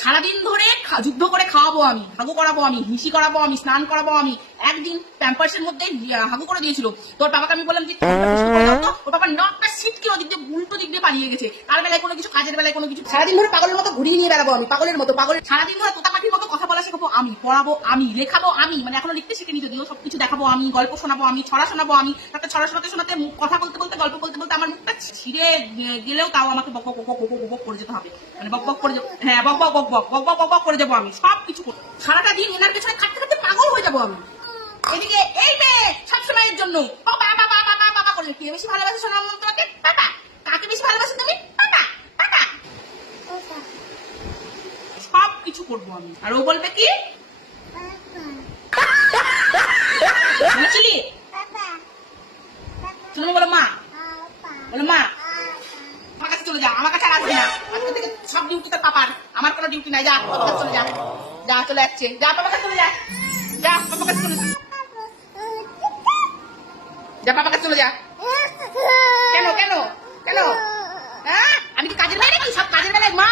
সারাদিন ধরে যুদ্ধ করে খাওয়াবো আমি, হাগু করাবো আমি, হিসি করাবো আমি, স্নান করাবো আমি। একদিন প্যাম্পার্সের মধ্যে হাগু করে দিয়েছিল। তোর বাবাকে আমি বললাম যে ওর বাবা নকটা সিটকে ওদিক দিয়ে উল্টো দিক দিয়ে পালিয়ে গেছে। তার বেলায় কোনো কিছু, কাজের বেলায় কোনো কিছু। সারাদিন ধরে পাগলের মতো ঘুরিয়ে নিয়ে বেড়াবো আমি, পাগলের মতো। সারাদিন ধরে তোতা পাখির মতো কথা বলা শেখাবো আমি, পড়াবো আমি, লেখাবো আমি, মানে এখনো লিখতে শিখিনি যদিও, সবকিছু দেখাবো আমি, গল্প শোনাবো আমি, ছড়া শোনাবো আমি। তারপর ছড়া শোনাতে শোনাতে কথা বলতে বলতে, গল্প বলতে বলতে আমার মুখটা ছিঁড়ে গেলেও তাও আমাকে বক বক বক বক বক করে যেতে হবে, মানে বক বক করে, হ্যাঁ বক বক বক বক বক বক বক বক করে যাবো আমি, সবকিছু সারাটা দিন এনার পেছনে খাটতে খাটতে পাগল হয়ে যাবো আমি। এদিকে এই মেয়ে সবসময়ের জন্য বাবা বাবা বাবা বাবা করে, কে বেশি ভালোবাসে শোনা তোমাকে? বাবা। কাকে বেশি ভালোবাসে তুমি? বাবা বাবা। সব কিছু করবো আমি, আর ও বলবে কি শুনেছিলি? শুনে বলো মা, বলো মা। আমার কাছে চলে যা, আমার কাছে আর আসবে না আজকে থেকে, সব ডিউটি তোর পাপার, আমার কোনো ডিউটি নাই। যা পাপার কাছে চলে যা, যা চলে যাচ্ছে, যা পাপার কাছে চলে যা, যা পাপার কাছে চলে যা, যা পাপার কাছে চলে যা। কেন কেন কেন? হ্যাঁ আমি কি কাজের বেলায় নাকি? সব কাজের বেলায় মা